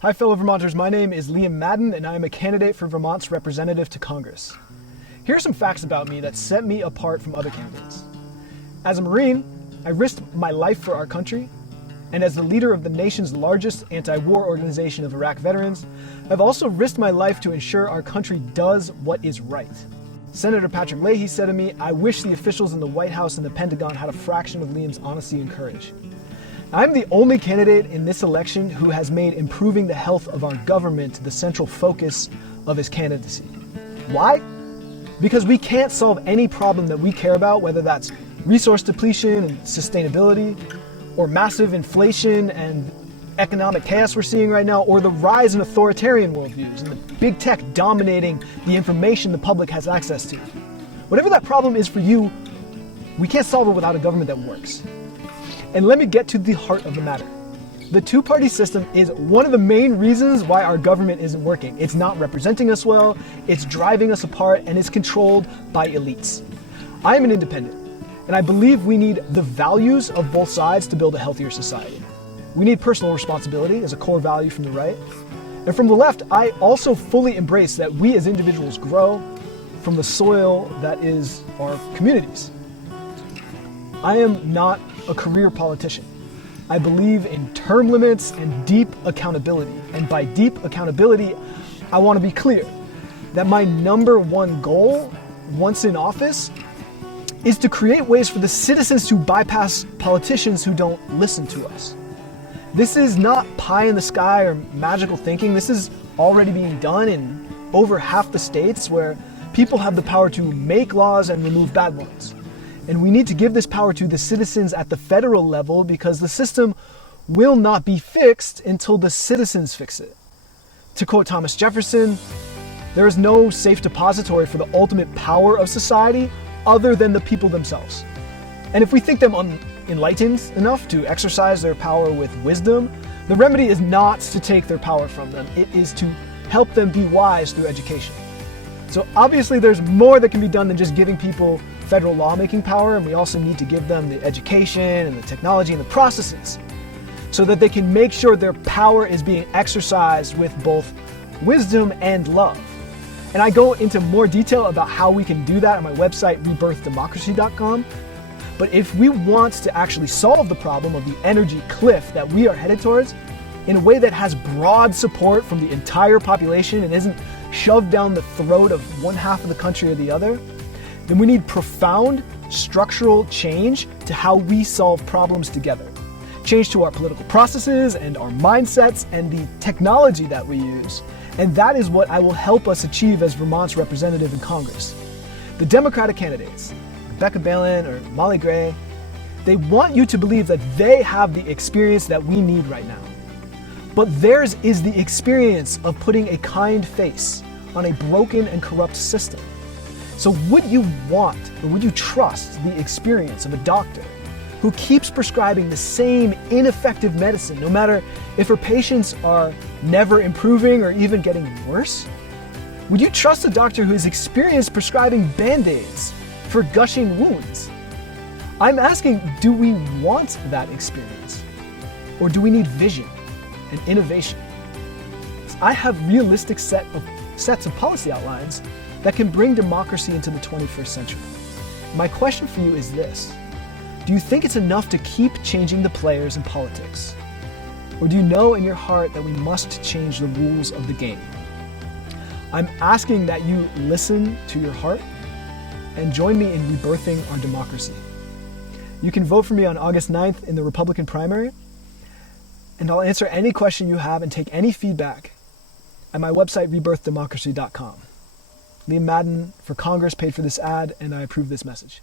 Hi fellow Vermonters, my name is Liam Madden and I am a candidate for Vermont's representative to Congress. Here are some facts about me that set me apart from other candidates. As a Marine, I risked my life for our country, and as the leader of the nation's largest anti-war organization of Iraq veterans, I've also risked my life to ensure our country does what is right. Senator Patrick Leahy said to me, "I wish the officials in the White House and the Pentagon had a fraction of Liam's honesty and courage." I'm the only candidate in this election who has made improving the health of our government the central focus of his candidacy. Why? Because we can't solve any problem that we care about, whether that's resource depletion and sustainability, or massive inflation and economic chaos we're seeing right now, or the rise in authoritarian worldviews and the big tech dominating the information the public has access to. Whatever that problem is for you, we can't solve it without a government that works. And let me get to the heart of the matter. The two-party system is one of the main reasons why our government isn't working. It's not representing us well, it's driving us apart, and it's controlled by elites. I am an independent, and I believe we need the values of both sides to build a healthier society. We need personal responsibility as a core value from the right. And from the left, I also fully embrace that we as individuals grow from the soil that is our communities. I am not a career politician. I believe in term limits and deep accountability. And by deep accountability, I want to be clear that my number one goal, once in office, is to create ways for the citizens to bypass politicians who don't listen to us. This is not pie in the sky or magical thinking. This is already being done in over half the states where people have the power to make laws and remove bad ones. And we need to give this power to the citizens at the federal level because the system will not be fixed until the citizens fix it. To quote Thomas Jefferson, there is no safe depository for the ultimate power of society other than the people themselves. And if we think them unenlightened enough to exercise their power with wisdom, the remedy is not to take their power from them. It is to help them be wise through education. So obviously there's more that can be done than just giving people federal lawmaking power, and we also need to give them the education and the technology and the processes so that they can make sure their power is being exercised with both wisdom and love. And I go into more detail about how we can do that on my website, rebirthdemocracy.com. But if we want to actually solve the problem of the energy cliff that we are headed towards in a way that has broad support from the entire population and isn't shoved down the throat of one half of the country or the other, then we need profound structural change to how we solve problems together. Change to our political processes and our mindsets and the technology that we use. And that is what I will help us achieve as Vermont's representative in Congress. The Democratic candidates, Rebecca Balin or Molly Gray, they want you to believe that they have the experience that we need right now. But theirs is the experience of putting a kind face on a broken and corrupt system. So would you want, or would you trust the experience of a doctor who keeps prescribing the same ineffective medicine, no matter if her patients are never improving or even getting worse? Would you trust a doctor who is experienced prescribing Band-Aids for gushing wounds? I'm asking, do we want that experience? Or do we need vision and innovation? I have realistic sets of policy outlines that can bring democracy into the 21st century. My question for you is this: do you think it's enough to keep changing the players in politics? Or do you know in your heart that we must change the rules of the game? I'm asking that you listen to your heart and join me in rebirthing our democracy. You can vote for me on August 9th in the Republican primary, and I'll answer any question you have and take any feedback at my website, rebirthdemocracy.com. Liam Madden for Congress paid for this ad, and I approve this message.